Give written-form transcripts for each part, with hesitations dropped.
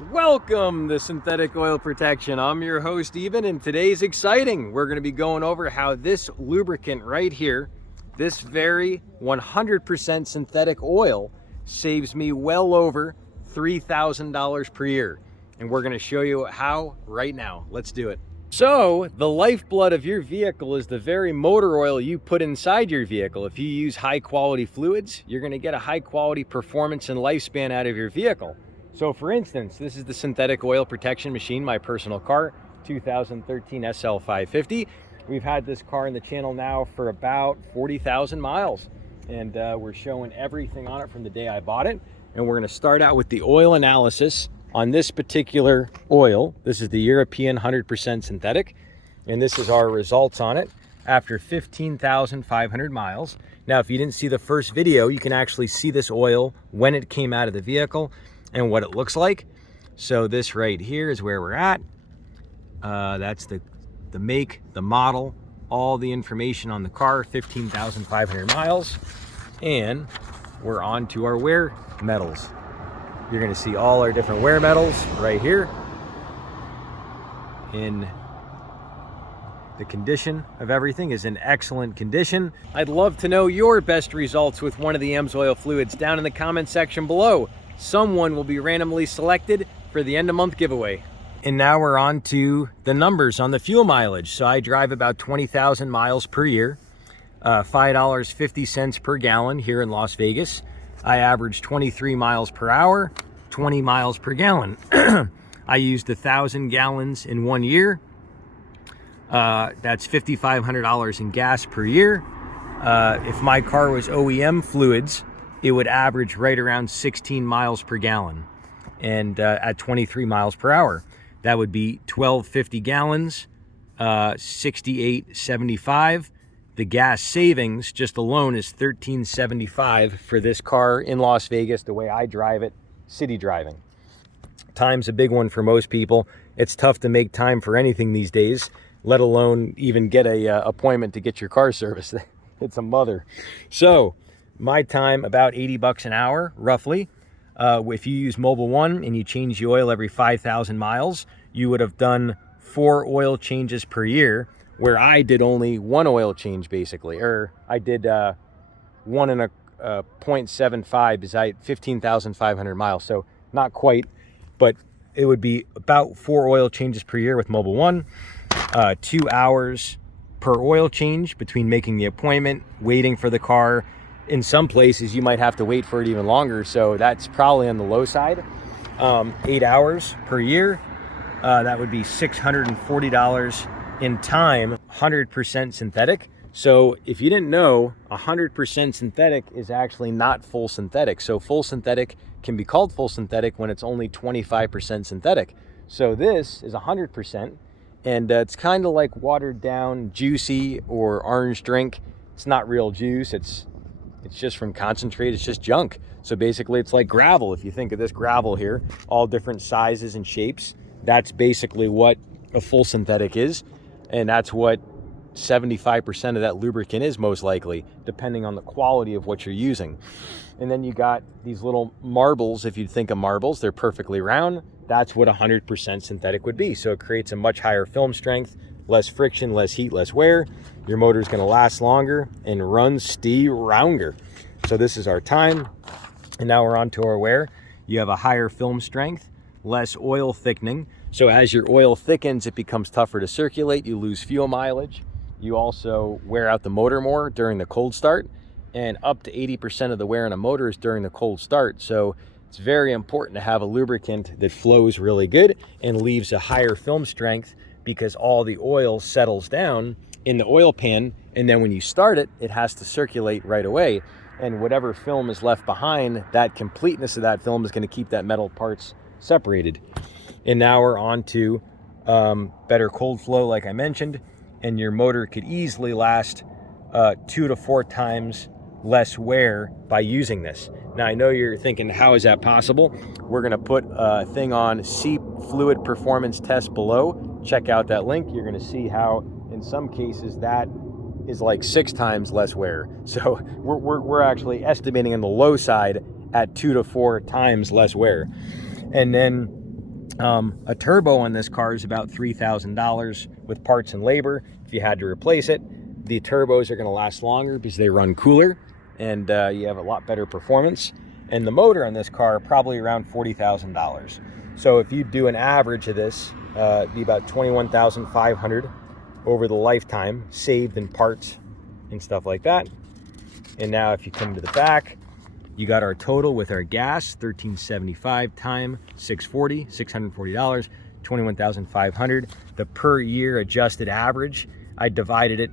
Welcome to Synthetic Oil Protection. I'm your host, Eben, and today's exciting. We're going to be going over how this lubricant right here, this very 100% synthetic oil, saves me well over $3,000 per year. And we're going to show you how right now. Let's do it. So, the lifeblood of your vehicle is the very motor oil you put inside your vehicle. If you use high quality fluids, you're going to get a high quality performance and lifespan out of your vehicle. So for instance, this is the synthetic oil protection machine, my personal car, 2013 SL 550. We've had this car in the channel now for about 40,000 miles. And we're showing everything on it from the day I bought it. And we're going to start out with the oil analysis on this particular oil. This is the European 100% synthetic. And this is our results on it after 15,500 miles. Now, if you didn't see the first video, you can actually see this oil when it came out of the vehicle and what it looks like. So this right here is where we're at. That's the make, the model, all the information on the car, 15,500 miles. And we're on to our wear metals. You're gonna see all our different wear metals right here. In the condition of everything is in excellent condition. I'd love to know your best results with one of the AMSOIL fluids down in the comment section below. Someone will be randomly selected for the end of month giveaway. And now we're on to the numbers on the fuel mileage. So I drive about 20,000 miles per year, $5.50 per gallon here in Las Vegas. I average 23 miles per hour, 20 miles per gallon. I used 1,000 gallons in 1 year. That's $5,500 in gas per year. If my car was OEM fluids, it would average right around 16 miles per gallon, and at 23 miles per hour. That would be 1,250 gallons, 68.75. The gas savings just alone is $13.75 for this car in Las Vegas, the way I drive it, city driving. Time's a big one for most people. It's tough to make time for anything these days, let alone even get a appointment to get your car serviced. It's a mother. So my time, about 80 bucks an hour, roughly. If you use Mobil 1 and you change the oil every 5,000 miles, you would have done 4 oil changes per year, where I did only 1 oil change, basically. Or I did 1.75 is 15,500 miles. So not quite, but it would be about 4 oil changes per year with Mobil 1. 2 hours per oil change between making the appointment, waiting for the car. In some places, you might have to wait for it even longer, so that's probably on the low side. 8 hours per year, that would be $640 in time, 100% synthetic. So if you didn't know, 100% synthetic is actually not full synthetic. So full synthetic can be called full synthetic when it's only 25% synthetic. So this is 100%, and it's kind of like watered down juicy or orange drink. It's not real juice, it's just from concentrate, it's just junk. So basically it's like gravel. If you think of this gravel here, all different sizes and shapes, that's basically what a full synthetic is. And that's what 75% of that lubricant is, most likely, depending on the quality of what you're using. And then you got these little marbles. If you think of marbles, they're perfectly round. That's what 100% synthetic would be. So it creates a much higher film strength, less friction, less heat, less wear. Your motor is going to last longer and run rounder. So this is our time. And now we're on to our wear. You have a higher film strength, less oil thickening. So as your oil thickens, it becomes tougher to circulate. You lose fuel mileage. You also wear out the motor more during the cold start. And up to 80% of the wear on a motor is during the cold start. So it's very important to have a lubricant that flows really good and leaves a higher film strength, because all the oil settles down in the oil pan, and then when you start it, it has to circulate right away. And whatever film is left behind, that completeness of that film is going to keep that metal parts separated. And now we're on to better cold flow, like I mentioned, and your motor could easily last 2 to 4 times less wear by using this. Now I know you're thinking, how is that possible? We're going to put a thing on C Fluid Performance Test below. Check out that link. You're going to see how in some cases that is like 6 times less wear. So we're actually estimating on the low side at 2 to 4 times less wear. And then A turbo on this car is about $3,000 with parts and labor. If you had to replace it, the turbos are going to last longer because they run cooler, and you have a lot better performance. And the motor on this car probably around $40,000. So if you do an average of this, it'd be about $21,500 over the lifetime, saved in parts and stuff like that. And now if you come to the back, you got our total with our gas, $1,375 times $640, $640, $21,500. The per year adjusted average, I divided it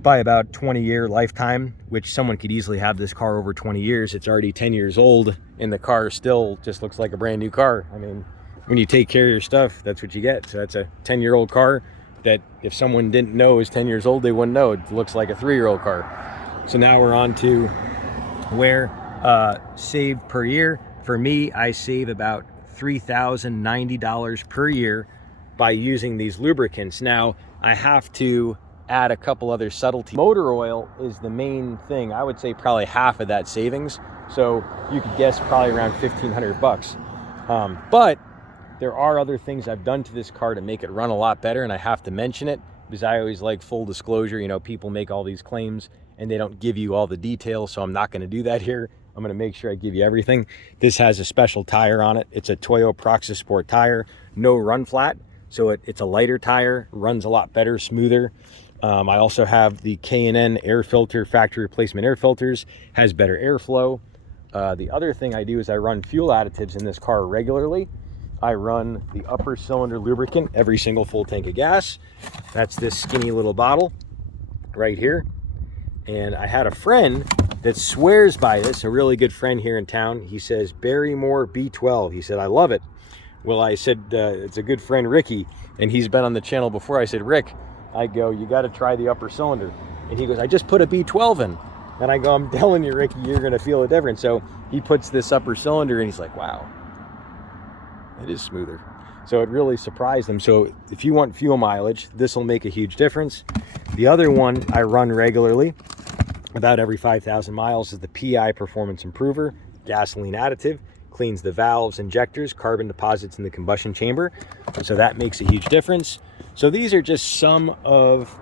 by about 20-year lifetime, which someone could easily have this car over 20 years. It's already 10 years old, and the car still just looks like a brand new car. I mean, when you take care of your stuff, that's what you get. So that's a 10-year-old car that if someone didn't know is 10 years old, they wouldn't know. It looks like a 3-year-old car. So now we're on to where saved per year. For me, I save about $3,090 per year by using these lubricants. Now, I have to add a couple other subtleties. Motor oil is the main thing. I would say probably half of that savings. So you could guess probably around $1,500. But there are other things I've done to this car to make it run a lot better, and I have to mention it because I always like full disclosure. You know, people make all these claims and they don't give you all the details, so I'm not going to do that here. I'm going to make sure I give you everything. This has a special tire on it. It's a Toyo Proxy Sport tire, no run flat. So it's a lighter tire, runs a lot better, smoother. I also have the K&N air filter, factory replacement air filters, has better airflow. The other thing I do is I run fuel additives in this car regularly. I run the upper cylinder lubricant, every single full tank of gas. That's this skinny little bottle right here. And I had a friend that swears by this, a really good friend here in town. He says, Barrymore B12. He said, I love it. Well, I said, it's a good friend, Ricky, and he's been on the channel before. I said, Rick, I go, you got to try the upper cylinder. And he goes, I just put a B12 in. And I go, I'm telling you, Ricky, you're going to feel a difference. So he puts this upper cylinder and he's like, wow, it is smoother. So it really surprised him. So if you want fuel mileage, this will make a huge difference. The other one I run regularly, about every 5,000 miles, is the PI Performance Improver gasoline additive. Cleans the valves, injectors, carbon deposits in the combustion chamber. So that makes a huge difference. So these are just some of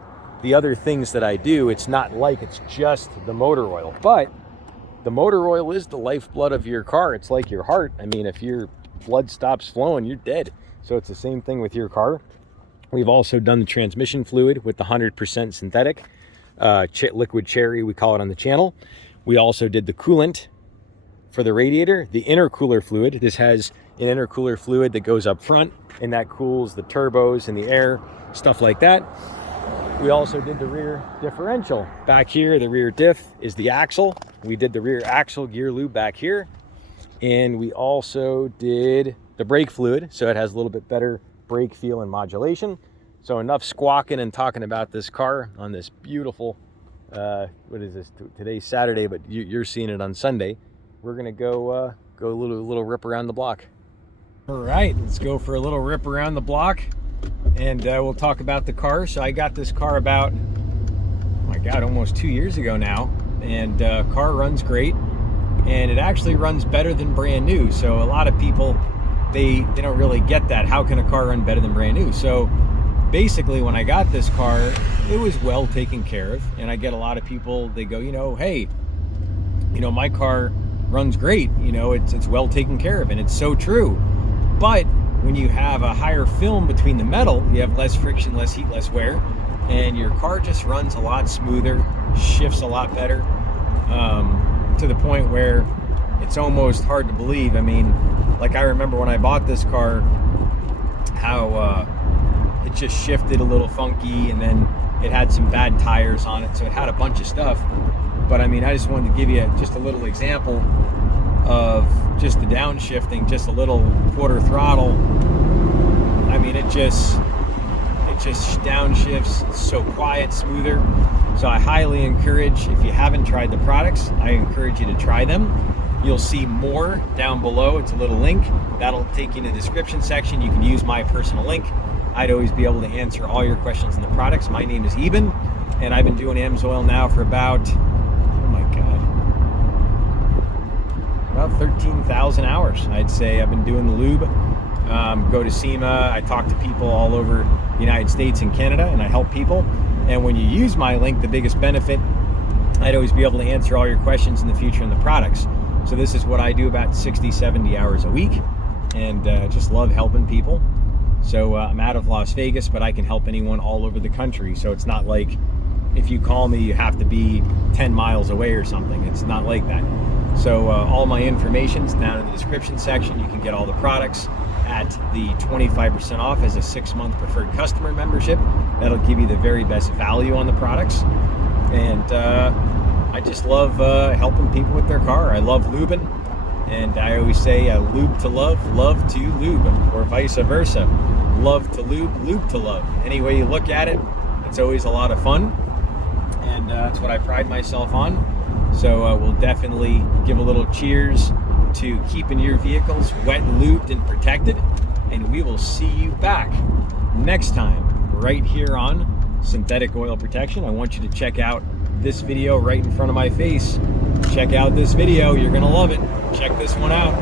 the other things that I do. It's not like it's just the motor oil, but the motor oil is the lifeblood of your car. It's like your heart. I mean, if your blood stops flowing, you're dead. So it's the same thing with your car. We've also done the transmission fluid with the 100% synthetic liquid cherry, we call it on the channel. We also did the coolant for the radiator, the intercooler fluid. This has an intercooler fluid that goes up front, and that cools the turbos and the air, stuff like that. We also did the rear differential. Back here, the rear diff is the axle. We did the rear axle gear lube back here. And we also did the brake fluid, so it has a little bit better brake feel and modulation. So enough squawking and talking about this car on this beautiful, what is this? Today's Saturday, but you're seeing it on Sunday. We're gonna go a little rip around the block. All right, let's go for a little rip around the block, and we'll talk about the car. So I got this car about, oh my God, almost 2 years ago now, and car runs great, and it actually runs better than brand new. So a lot of people, they don't really get that. How can a car run better than brand new? So basically, when I got this car, it was well taken care of, and I get a lot of people, they go, hey, my car runs great, it's well taken care of, and it's so true. But when you have a higher film between the metal, you have less friction, less heat, less wear, and your car just runs a lot smoother, shifts a lot better, to the point where it's almost hard to believe. I mean, like, I remember when I bought this car, how it just shifted a little funky, and then it had some bad tires on it, so it had a bunch of stuff. But I mean, I just wanted to give you just a little example of just the downshifting, just a little quarter throttle. I mean, it just downshifts. It's so quiet, smoother. So I highly encourage, if you haven't tried the products, I encourage you to try them. You'll see more down below. It's a little link that'll take you to the description section. You can use my personal link. I'd always be able to answer all your questions on the products. My name is Eben, and I've been doing AMSOIL now for about, oh my God, about 13,000 hours. I'd say I've been doing the lube go to SEMA. I talk to people all over the United States and Canada, and I help people. And when you use my link, the biggest benefit, I'd always be able to answer all your questions in the future on the products. So this is what I do about 60, 70 hours a week, and just love helping people. So I'm out of Las Vegas, but I can help anyone all over the country. So it's not like if you call me, you have to be 10 miles away or something. It's not like that. So all my information's down in the description section. You can get all the products at the 25% off as a 6-month preferred customer membership. That'll give you the very best value on the products. And I just love helping people with their car. I love lubing, and I always say lube to love to lube, or vice versa. Love to lube to love. Any way you look at it, it's always a lot of fun, and that's what I pride myself on. So we'll definitely give a little cheers to keeping your vehicles wet, lubed, and protected, and we will see you back next time right here on Synthetic Oil Protection. I want you to check out this video right in front of my face. Check out this video, you're gonna love it. Check this one out.